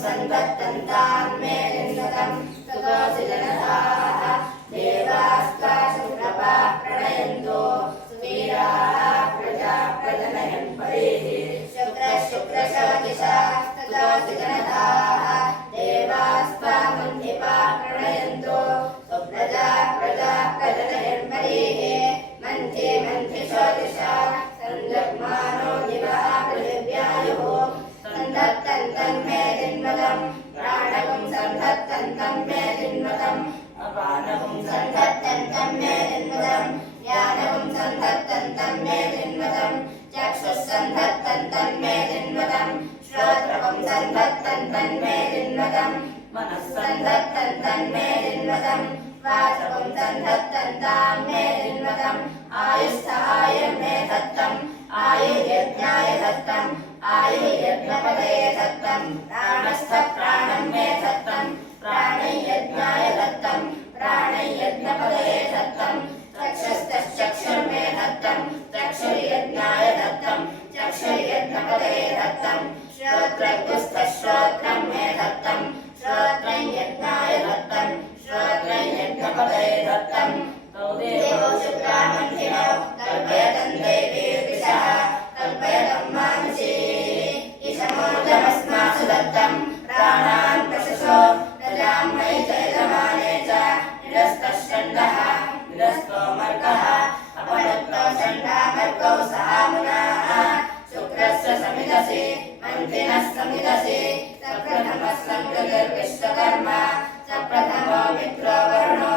सन्तत्तन्तां मे निन्दतं ततोऽसि जनताः देवास्त्वा शुक्रपा प्रणयन्तो सुवीराः प्रजा प्रजनयन् परेः शुक्रशोदिशा ततोऽसि जनताः देवास्त्वा मन्थिपा प्रणयन्तो सुप्रजा प्रजा प्रजनयन् परेः मन्थे मन्थिशोदिशा सन्दर्मानो दिवः पृथिव्यायुः सन्तत्तन्तं मे दिन्वतं प्राणकं सन्तत्तन्तं मे दिन्वतं अपानकं सन्तत्तन्तं मे दिन्वतं ज्ञानकं सन्तत्तन्तं मे दिन्वतं चक्षुः सन्तत्तन्तं मे दिन्वतं श्रोत्रकं सन्तत्तन्तं मे दिन्वतं मनः सन्तत्तन्तं मे दिन्वतं वाचकं सन्तत्तन्तां मे दिन्वतं आयुस्सहाय मे दत्तम् आयुर्यज्ञाय दत्तम् आयुर्यज्ञपदये दत्तम् प्राणस्थ प्राणं मे दत्तम् प्राणयज्ञाय दत्तम् प्राणयज्ञपदये दत्तम् चक्षुस्तश्चक्षुर्मे दत्तम् चक्षुर्यज्ञाय दत्तम् चक्षुर्यज्ञपदये दत्तम् श्रोत्रज्ञस्तश्रोत्रं मे दत्तम् श्रोत्रं यज्ञाय दत्तम् श्रोत्रं यज्ञपदये दत्तम् देवो शुक्रामन्थिनो कल्पयतं दैवीर्विषः कल्पयतं मानसी ईशमोदमस्मासु दत्तं प्राणान् प्रशसो प्रजां मयि च यजमाने च निरस्तः षण्डः निरस्तो मर्कः अपनुक्तो षण्डामर्कौ सहामुनाः शुक्रस्य समिदसि मन्त्रिणः समिदसि सप्रथमः सङ्गतिर्विश्वकर्मा सप्रथमो मित्रो वरुणो